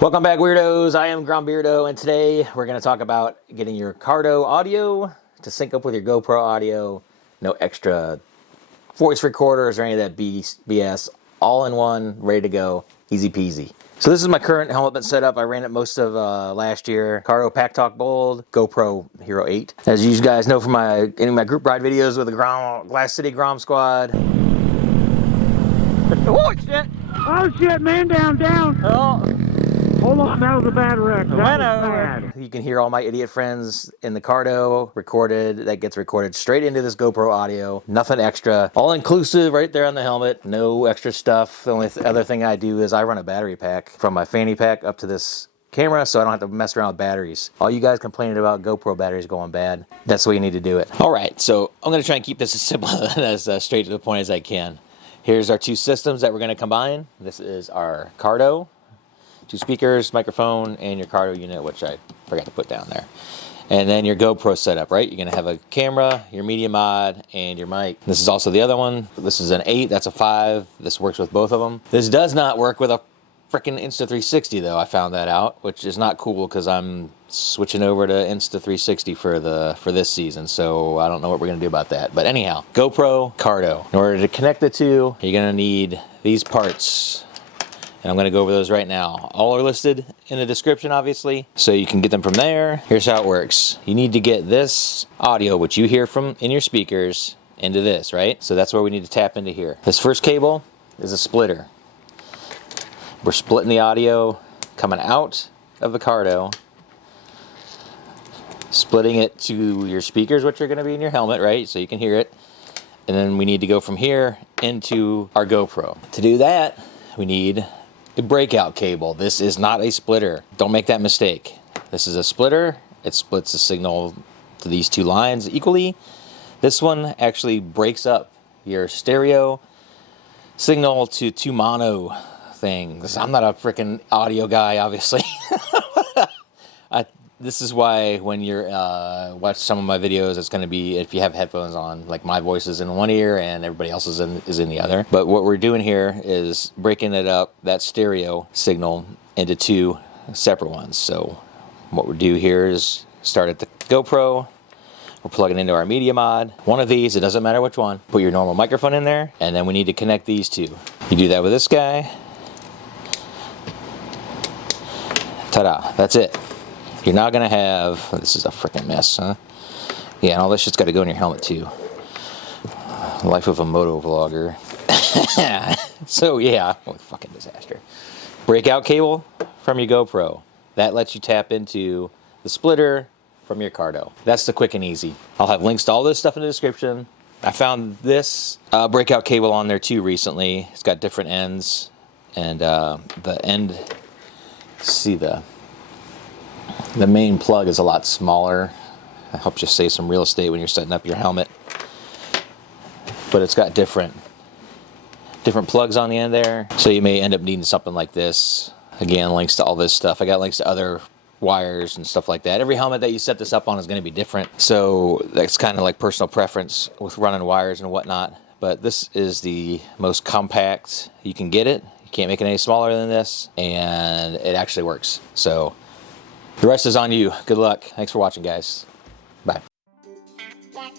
Welcome back, weirdos. I am GromBeardo, and today we're going to talk about getting your Cardo audio to sync up with your GoPro audio. No extra voice recorders or any of that BS. All in one, ready to go, easy peasy. So this is my current helmet setup. I ran it most of last year. Cardo Pack Talk Bold, GoPro Hero 8. As you guys know from any of my group ride videos with the Glass City Grom Squad. Oh shit! Oh shit, man, down. Oh. Hold on, that was a bad wreck. That was bad. You can hear all my idiot friends in the Cardo recorded. That gets recorded straight into this GoPro audio. Nothing extra. All inclusive right there on the helmet. No extra stuff. The only other thing I do is I run a battery pack from my fanny pack up to this camera, so I don't have to mess around with batteries. All you guys complaining about GoPro batteries going bad, that's the way you need to do it. All right, so I'm going to try and keep this as simple and as straight to the point as I can. Here's our two systems that we're going to combine. This is our Cardo. 2 speakers, microphone, and your Cardo unit, which I forgot to put down there. And then your GoPro setup, right? You're going to have a camera, your media mod, and your mic. This is also the other one. This is an 8, that's a 5. This works with both of them. This does not work with a freaking Insta360 though. I found that out, which is not cool because I'm switching over to Insta360 for this season, so I don't know what we're going to do about that. But anyhow, GoPro, Cardo. In order to connect the two, you're going to need these parts. And I'm going to go over those right now. All are listed in the description, obviously, so you can get them from there. Here's how it works. You need to get this audio, which you hear from in your speakers, into this, right? So that's where we need to tap into here. This first cable is a splitter. We're splitting the audio coming out of the Cardo, splitting it to your speakers, which are going to be in your helmet, right? So you can hear it. And then we need to go from here into our GoPro. To do that, we need a breakout cable. This is not a splitter. Don't make that mistake. This is a splitter. It splits the signal to these two lines equally. This one actually breaks up your stereo signal to 2 mono things. I'm not a freaking audio guy, obviously. This is why when you're watch some of my videos, it's going to be, if you have headphones on, like my voice is in one ear and everybody else is in the other. But what we're doing here is breaking it up, that stereo signal, into 2 separate ones. So what we do here is start at the GoPro. We're plugging into our media mod. One of these, it doesn't matter which one. Put your normal microphone in there, and then we need to connect these two. You do that with this guy. Ta-da, that's it. You're not gonna have, this is a freaking mess, huh? Yeah, and all this shit's gotta go in your helmet too. Life of a MotoVlogger. So yeah, what a fucking disaster. Breakout cable from your GoPro. That lets you tap into the splitter from your Cardo. That's the quick and easy. I'll have links to all this stuff in the description. I found this breakout cable on there too recently. It's got different ends, and the end, see the main plug is a lot smaller. It helps you save some real estate when you're setting up your helmet. But it's got different plugs on the end there. So you may end up needing something like this. Again, links to all this stuff. I got links to other wires and stuff like that. Every helmet that you set this up on is going to be different. So that's kind of like personal preference with running wires and whatnot. But this is the most compact you can get it. You can't make it any smaller than this. And it actually works. So the rest is on you. Good luck. Thanks for watching, guys. Bye. Back.